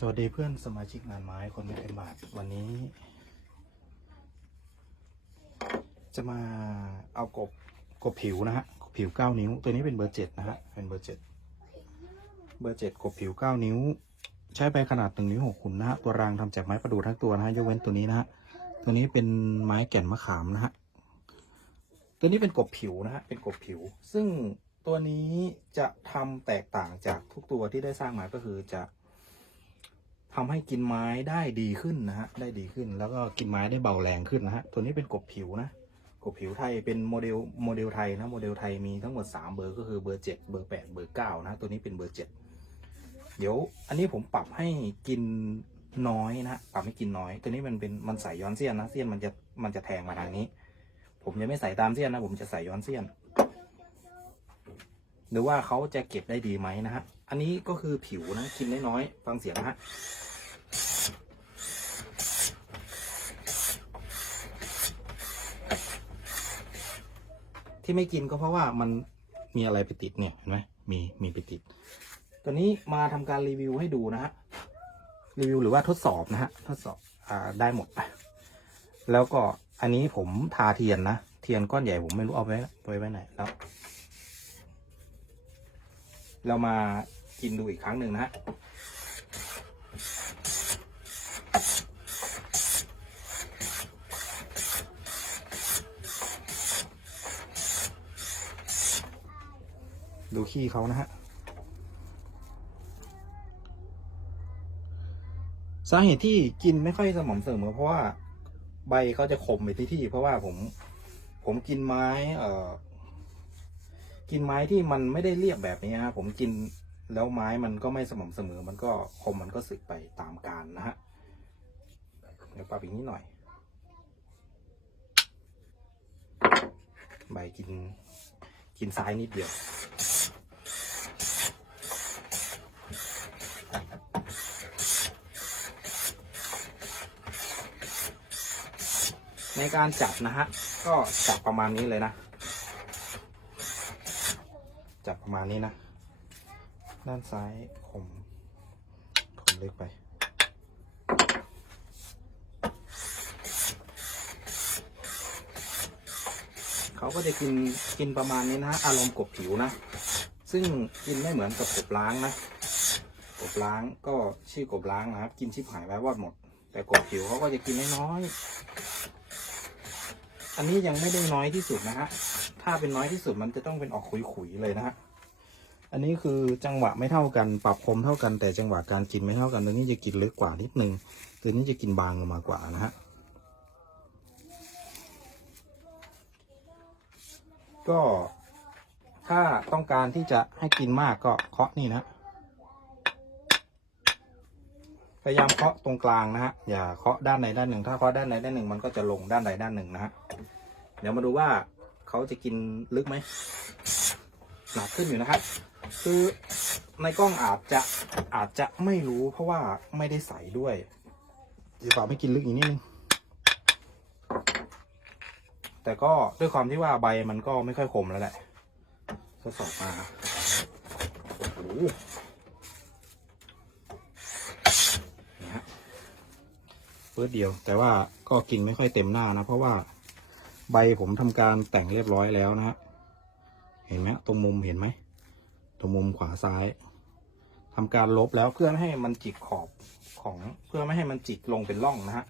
สวัสดีเพื่อนสมาชิกงานไม้คนไม่เต็มบาทวันนี้ จะมาเอากบกบผิวนะฮะกบผิวเก้านิ้ว ตัวนี้เป็นเบอร์เจ็ดนะฮะเป็นเบอร์เจ็ดเบอร์เจ็ดกบผิวเก้านิ้ว ใช้ไปขนาดหนึ่งนิ้วหกขุนนะฮะตัวรางทำจากไม้ประดู่ทั้งตัวนะฮะยกเว้นตัวนี้นะฮะตัวนี้เป็นไม้แก่นมะขามนะฮะตัวนี้เป็นกบผิวนะฮะเป็นกบผิว ซึ่งตัวนี้จะทำแตกต่างจากทุกตัวที่ได้สร้างมาก็คือจะ ทำให้กินไม้ได้ดีขึ้นนะฮะได้ดีขึ้น แล้วก็กินไม้ได้เบาแรงขึ้นนะฮะตัวนี้เป็นกบผิวนะกบผิวไทยเป็นโมเดลโมเดลไทยนะโมเดลไทยมีทั้งหมด 3 เบอร์ก็คือเบอร์ 7 เบอร์ 8 เบอร์ 9 นะ ตัวนี้เป็นเบอร์ 7 เดี๋ยวอันนี้ผมปรับให้กินน้อยนะฮะปรับให้กินน้อย ตัวนี้มันเป็นมันใส่ย้อนเสี้ยนนะเสี้ยนมันจะมันจะแทงมาทางนี้ ผมจะไม่ใส่ตามเสี้ยนนะ ผมจะใส่ย้อนเสี้ยนหรือว่าเขาจะเก็บได้ดีไหมนะฮะ อันนี้ก็คือผิวนะกินน้อยๆฟังเสียงนะฮะ ที่ไม่กินก็เพราะว่ามันมีอะไรไปติดเนี่ยเห็นไหมมีมีไปติดตัวนี้มาทำการรีวิวให้ดูนะฮะรีวิวหรือว่าทดสอบนะฮะทดสอบอ่าได้หมดแล้วก็อันนี้ผมทาเทียนนะเทียนก้อนใหญ่ผมไม่รู้เอาไว้ไว้ไว้ไหนแล้ว เรามากินดูอีกครั้งหนึ่งนะฮะ ดูขี้เขานะฮะ สาเหตุที่กินไม่ค่อยสม่ำเสมอเพราะว่าใบเขาจะคมไปที่ที่ เพราะว่าผม ผมกินไม้ เอ่อ กินไม้ที่มันไม่ได้เรียบแบบนี้ฮะผมกินแล้วไม้มันก็ไม่สม่ำเสมอ มันก็คมมันก็สึกไปตามกาลนะฮะ เดี๋ยวปรับอีกนิดหน่อย ใบกิน กินซ้ายนิดเดียว ในการจับนะฮะ ก็จับประมาณนี้เลยนะ จับประมาณนี้นะ ด้านซ้ายคมคมเล็กไป เขาก็จะกินกินประมาณนี้นะ อารมณ์กบผิวนะ ซึ่งกินไม่เหมือนกับกบล้างนะ กบล้างก็ชื่อกบล้างนะครับ กินชิบหายไว้วอดหมด แต่กบผิวเขาก็จะกินน้อยๆ อันนี้ยังไม่ได้น้อยที่สุดนะฮะ ถ้าเป็นน้อยที่สุดมันจะต้องเป็นออกขุยๆเลยนะฮะ อันนี้คือจังหวะไม่เท่ากัน ปรับคมเท่ากันแต่จังหวะการกินไม่เท่ากัน ตัวนี้จะกินลึกกว่านิดนึง ตัวนี้จะกินบางลงมากว่านะฮะ ก็ถ้าต้องการที่จะให้กินมากก็เคาะนี่นะ พยายามเคาะตรงกลางนะฮะอย่าเคาะด้านใดด้านหนึ่ง ถ้าเคาะด้านใดด้านหนึ่งมันก็จะลงด้านใดด้านหนึ่งนะฮะเดี๋ยวมาดูว่าเขาจะกินลึกไหมหนักขึ้นอยู่นะครับคือในกล้องอาจจะอาจจะไม่รู้เพราะว่าไม่ได้ใส่ด้วยจะฝาไม่กินลึกอีกนิดนึงแต่ก็ด้วยความที่ว่าใบมันก็ไม่ค่อยคมแล้วแหละทดสอบมาโอ้โหนี่ฮะเปิดเดียว แต่ว่าก็กินไม่ค่อยเต็มหน้านะ เพราะว่าใบผมทำการแต่งเรียบร้อยแล้วนะฮะเห็นไหมตรงมุมเห็นไหมตรงมุมขวาซ้ายทำการลบแล้วเพื่อไม่ให้มันจิกขอบของเพื่อไม่ให้มันจิกลงเป็นร่องนะฮะ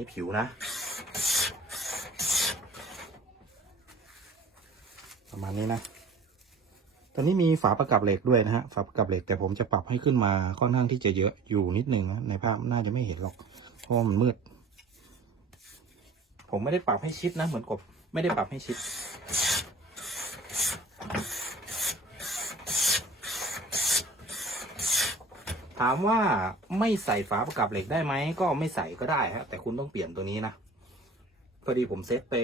นี้ผิวนะ ประมาณนี้นะ ตอนนี้มีฝาประกับเหล็กด้วยนะฮะ ฝาประกับเหล็กแต่ผมจะปรับให้ขึ้นมาค่อนข้างที่จะเยอะอยู่นิดนึงนะในภาพน่าจะไม่เห็นหรอก เพราะมันมืด ผมไม่ได้ปรับให้ชิดนะ เหมือนกบไม่ได้ปรับให้ชิด ถามว่าไม่ใส่ฝาประกับเหล็กได้ไหมก็ไม่ใส่ก็ได้ฮะแต่คุณต้องเปลี่ยนตัวนี้นะพอดีผมเซตไป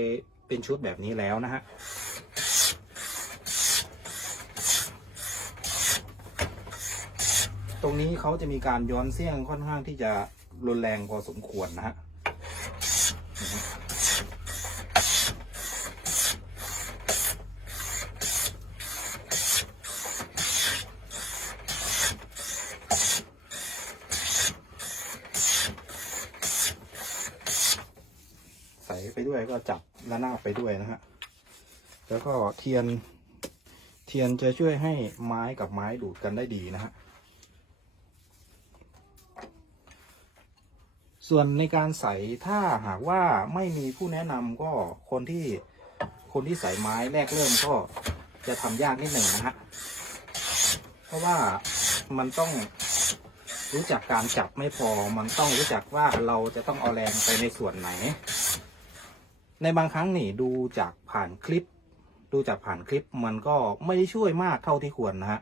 เป็นชุดแบบนี้แล้วนะฮะตรงนี้เขาจะมีการย้อนเสี้ยงค่อนข้างที่จะรุนแรงพอสมควรนะฮะ ใส่ไปด้วยก็จับระนาบ ไปด้วยนะฮะ แล้วก็เทียน เทียนจะช่วยให้ไม้กับไม้ดูดกันได้ดีนะฮะ ส่วนในการใส่ถ้าหากว่าไม่มีผู้แนะนำก็คนที่คนที่ใส่ไม้แรกเริ่มก็จะทำยากนิดหนึ่งนะฮะ เพราะว่ามันต้องรู้จักการจับไม่พอ มันต้องรู้จักว่าเราจะต้องเอาแรงไปในส่วนไหน ในบางครั้งนี่ดูจากผ่านคลิป ดูจากผ่านคลิปมันก็ไม่ได้ช่วยมากเท่าที่ควรนะฮะ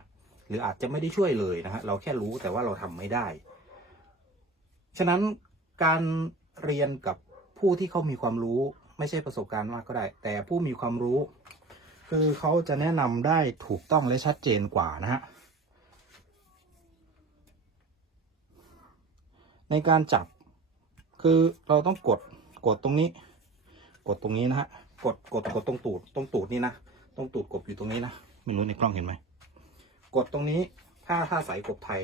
หรืออาจจะไม่ได้ช่วยเลยนะฮะเราแค่รู้แต่ว่าเราทำไม่ได้ ฉะนั้นการเรียนกับผู้ที่เขามีความรู้ไม่ใช่ประสบการณ์มากก็ได้ แต่ผู้มีความรู้ คือเขาจะแนะนำได้ถูกต้องและชัดเจนกว่านะฮะในการจับคือเราต้องกดกดตรงนี้ กดตรงนี้นะฮะกดกดกดตรงตูดตรงตูดนี่นะตรงตูดกบอยู่ตรงนี้นะไม่รู้ในกล้องเห็นไหมกดตรงนี้ถ้าถ้าใส่กบไทย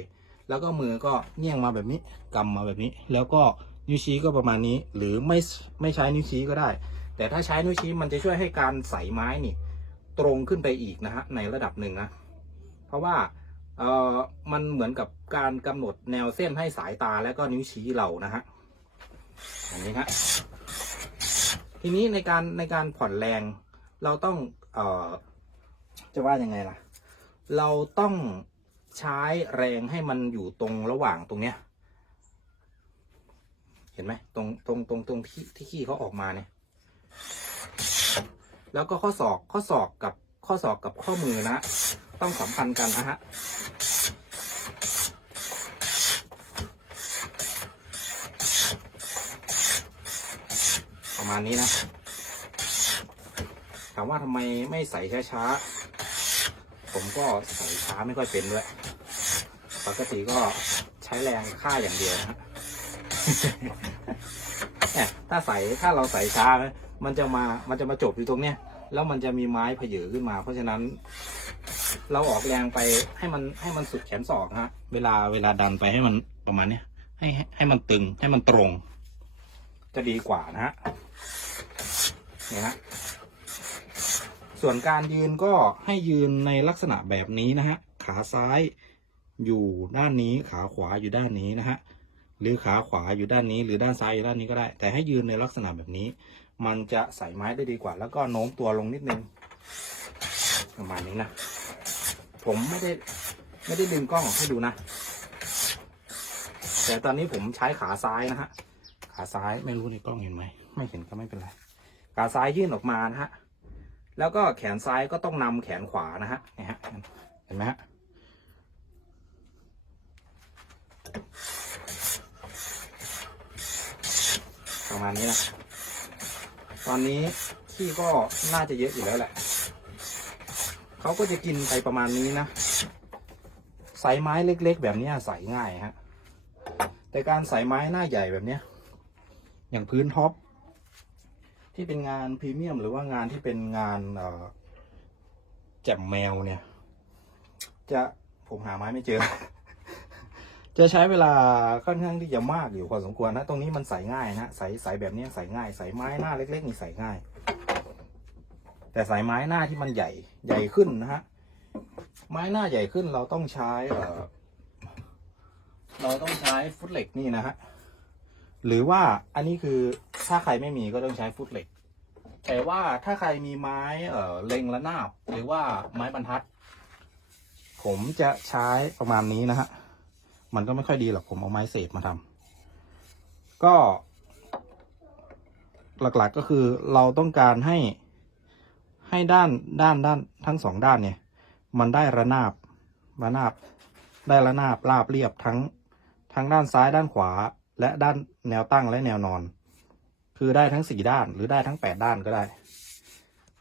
แล้วก็มือก็เงี่ยงมาแบบนี้กำมาแบบนี้ แล้วก็นิ้วชี้ก็ประมาณนี้ หรือไม่ไม่ใช้นิ้วชี้ก็ได้ แต่ถ้าใช้นิ้วชี้มันจะช่วยให้การใส่ไม้นี่ ตรงขึ้นไปอีกนะฮะในระดับหนึ่งนะเพราะว่าเออมันเหมือนกับการกำหนดแนวเส้นให้สายตาและก็นิ้วชี้เรานะฮะอย่างนี้ฮะ ทีนี้ในการในการผ่อนแรงเราต้องเอ่อจะว่ายังไงล่ะ เราต้องใช้แรงให้มันอยู่ตรงระหว่างตรงเนี้ย เห็นไหมตรงตรงตรงตรงที่ที่ขี้เขาออกมาเนี่ย แล้วก็ข้อศอกข้อศอกกับข้อศอกกับข้อมือนะ ต้องสัมพันธ์กันนะฮะ ประ มาณนี้นะ ถามว่าทำไมไม่ใส่ช้าๆ ผมก็ใส่ช้าไม่ค่อยเป็นด้วย ปกติก็ใช้แรงค่าอย่างเดียวนะฮะถ้าใส่ถ้าเราใส่ช้านะมันจะมามันจะมาจบอยู่ตรงเนี้ยแล้วมันจะมีไม้เพเยอขึ้นมา เพราะฉะนั้น เราออกแรงไปให้มันให้มันสุดแขนศอกฮะ เวลาเวลาดันไปให้มันประมาณเนี้ยให้ให้มันตึงให้มันตรง จะดีกว่านะฮะ นี่ยฮะส่วนการยืนก็ให้ยืนในลักษณะแบบนี้นะฮะขาซ้ายอยู่ด้านนี้ขาขวาอยู่ด้านนี้นะฮะหรือขาขวาอยู่ด้านนี้ หรือด้านซ้ายอยู่ด้านนี้ก็ได้ แต่ให้ยืนในลักษณะแบบนี้ มันจะใส่ไม้ได้ดีกว่า แล้วก็โน้มตัวลงนิดนึงประมาณนี้นะผมไม่ได้ไม่ได้ดึงกล้องให้ดูนะ แต่ตอนนี้ผมใช้ขาซ้ายนะฮะขาซ้ายไม่รู้ในกล้องเห็นไหมไม่เห็นก็ไม่เป็นไร ขาซ้ายยื่นออกมานะฮะ แล้วก็แขนซ้ายก็ต้องนำแขนขวานะฮะเนี่ฮะเห็นไหมฮะประมาณนี้นะ ตอนนี้ขี้ก็น่าจะเยอะอยู่แล้วแหละ เขาก็จะกินไปประมาณนี้นะใส่ไม้เล็ก ๆ แบบนี้ใส่ง่ายฮะ แต่การใส่ไม้หน้าใหญ่แบบนี้ อย่างพื้นท็อป ที่เป็นงานพรีเมียม หรือว่างานที่เป็นงานแจ่มแมวเนี่ย จะผมหาไม้ไม่เจอ จะใช้เวลาค่อนข้างที่จะมากอยู่พอสมควรนะ ตรงนี้มันใส่ง่ายนะใส่ใส่แบบนี้ใส่ง่าย ใส่ไม้หน้าเล็กๆนี่ใส่ง่าย แต่ใส่ไม้หน้าที่มันใหญ่ใหญ่ขึ้นนะฮะไม้หน้าใหญ่ขึ้นเราต้องใช้เราต้องใช้ฟุตเหล็กนี่นะฮะ หรือว่าอันนี้คือถ้าใครไม่มีก็ต้องใช้ฟุตเหล็ก แต่ว่าถ้าใครมีไม้เอ่อเล็งระนาบ หรือว่าไม้บรรทัด ผมจะใช้ประมาณนี้นะฮะมันก็ไม่ค่อยดีหรอกผมเอาไม้เศษมาทำก็ หลักๆก็คือเราต้องการให้ให้ด้านด้านด้านทั้งสองด้านเนี่ย มันได้ระนาบระนาบ ได้ระนาบราบเรียบทั้งทั้งด้านซ้ายด้านขวา และด้านแนวตั้งและแนวนอน คือได้ทั้งสี่ด้านหรือได้ทั้งแปดด้านก็ได้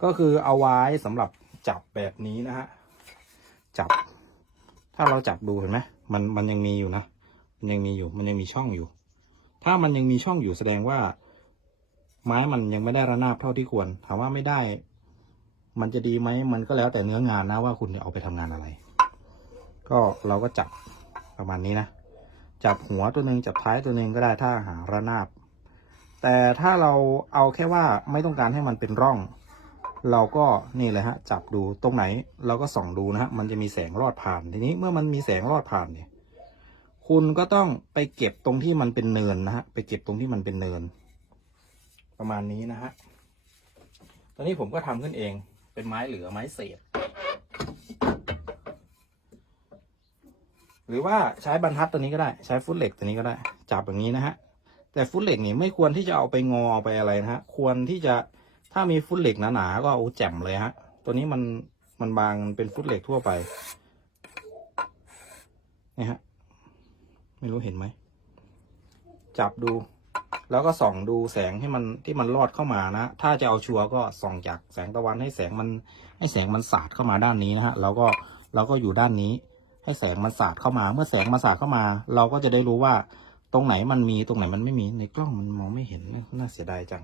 ก็คือเอาไว้สำหรับจับแบบนี้นะฮะจับ ถ้าเราจับดูเห็นไหมมันมันยังมีอยู่นะมันยังมีอยู่มันยังมีช่องอยู่ ถ้ามันยังมีช่องอยู่แสดงว่า ไม้มันยังไม่ได้ระนาบเท่าที่ควรถามว่าไม่ได้ มันจะดีไหมมันก็แล้วแต่เนื้องานนะว่าคุณจะเอาไปทำงานอะไร ก็เราก็จับประมาณนี้นะ จับหัวตัวหนึ่งจับท้ายตัวหนึ่งก็ได้ถ้าหาระนาบ แต่ถ้าเราเอาแค่ว่าไม่ต้องการให้มันเป็นร่อง เราก็นี่เลยฮะ จับดูตรงไหนเราก็ส่องดูนะฮะมันจะมีแสงรอดผ่านทีนี้เมื่อมันมีแสงรอดผ่านเนี่ย คุณก็ต้องไปเก็บตรงที่มันเป็นเนินนะฮะไปเก็บตรงที่มันเป็นเนิน ประมาณนี้นะฮะตอนนี้ผมก็ทำขึ้นเองเป็นไม้เหลือไม้เศษ หรือว่าใช้บรรทัดตัวนี้ก็ได้ใช้ฟุตเหล็กตัวนี้ก็ได้ จับอย่างนี้นะฮะ แต่ฟุตเหล็กนี่ไม่ควรที่จะเอาไปงอไปอะไรนะฮะ ควรที่จะถ้ามีฟุตเหล็กหนาๆก็เอาแจ่มเลยฮะ ตัวนี้มันมันบางเป็นฟุตเหล็กทั่วไปนี่ฮะ ไม่รู้เห็นไหม จับดู แล้วก็ส่องดูแสงให้มันที่มันลอดเข้ามานะ ถ้าจะเอาชัวร์ก็ส่องจากแสงตะวันให้แสงมันให้แสงมันสาดเข้ามาด้านนี้นะฮะเราก็เราก็อยู่ด้านนี้ ให้แสงมันสาดเข้ามา เมื่อแสงมันสาดเข้ามา เราก็จะได้รู้ว่าตรงไหนมันมีตรงไหนมันไม่มีในกล้องมันมองไม่เห็นนะน่าเสียดายจัง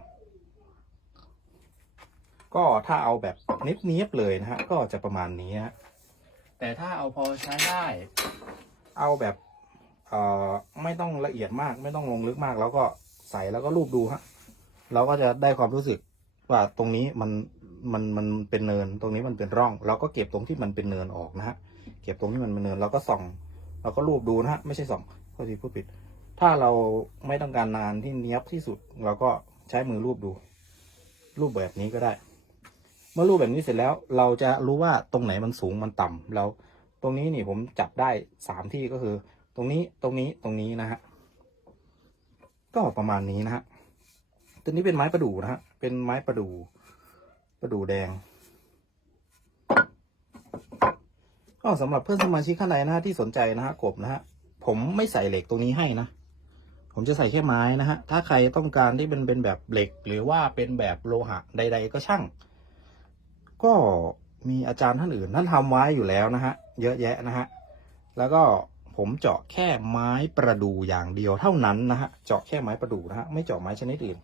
ก็ถ้าเอาแบบเนียบๆเลยนะฮะก็จะประมาณนี้ฮะแต่ถ้าเอาพอใช้ได้ เอาแบบเอ่อไม่ต้องละเอียดมาก ไม่ต้องลงลึกมาก แล้วก็ใส่แล้วก็รูปดูฮะเราก็จะได้ความรู้สึกว่าตรงนี้มันมันมันเป็นเนิน ตรงนี้มันเป็นร่อง เราก็เก็บตรงที่มันเป็นเนินออกนะฮะ เก็บตรงที่มันเป็นเนินเราก็ส่องเราก็รูปดูนะฮะไม่ใช่ส่องก็ทีพูดผิด ถ้าเราไม่ต้องการนานที่เนี้ยบที่สุด เราก็ใช้มือรูปดู รูปแบบนี้ก็ได้ เมื่อรูปแบบนี้เสร็จแล้ว เราจะรู้ว่าตรงไหนมันสูงมันต่ำแล้วตรงนี้นี่ผมจับได้สามที่ก็คือ ตรงนี้ตรงนี้ตรงนี้นะฮะก็ประมาณนี้นะฮะตัวนี้เป็นไม้ประดู่นะฮะเป็นไม้ประดู่ประดู่แดง ก็สำหรับเพื่อนสมาชิกท่านใดนะฮะที่สนใจนะฮะกบนะฮะผมไม่ใส่เหล็กตรงนี้ให้นะ ผมจะใส่แค่ไม้นะฮะ ถ้าใครต้องการที่เป็นเป็นแบบเหล็ก หรือว่าเป็นแบบโลหะใด ๆ ก็ช่าง ก็มีอาจารย์ท่านอื่นท่านทำไว้อยู่แล้วนะฮะ เยอะแยะนะฮะ แล้วก็ผมเจาะแค่ไม้ประดู่อย่างเดียวเท่านั้นนะฮะ เจาะแค่ไม้ประดู่นะฮะ ไม่เจาะไม้ชนิดอื่น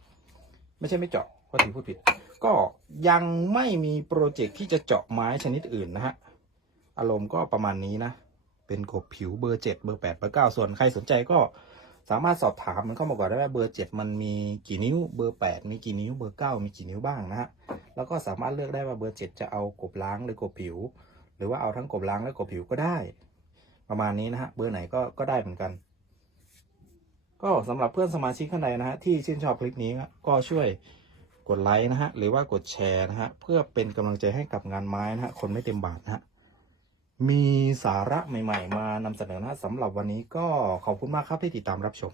ไม่ใช่ไม่เจาะก็ถือพูดผิด ก็ยังไม่มีโปรเจกต์ที่จะเจาะไม้ชนิดอื่นนะฮะ อารมณ์ก็ประมาณนี้นะ เป็นกบผิวเบอร์เจ็ดเบอร์แปดเบอร์เก้าส่วนใครสนใจก็สามารถสอบถามมันเข้ามาก่อนได้ว่าเบอร์เจ็ดมันมีกี่นิ้วเบอร์แปดมีกี่นิ้วเบอร์เก้ามีกี่นิ้วบ้างนะฮะแล้วก็สามารถเลือกได้ว่าเบอร์เจ็ดจะเอากบล้างหรือกบผิว หรือว่าเอาทั้งกบล้างและกบผิวก็ได้ ประมาณนี้นะฮะเบอร์ไหนก็ก็ได้เหมือนกัน ก็สำหรับเพื่อนสมาชิกท่านใดนะฮะที่ชื่นชอบคลิปนี้ก็ช่วยกดไลค์นะฮะหรือว่ากดแชร์นะฮะเพื่อเป็นกำลังใจให้กับงานไม้นะฮะคนไม่เต็มบาทนะฮะ มีสาระใหม่ ๆ มานำเสนอนะสำหรับวันนี้ก็ขอบคุณมากครับที่ติดตามรับชม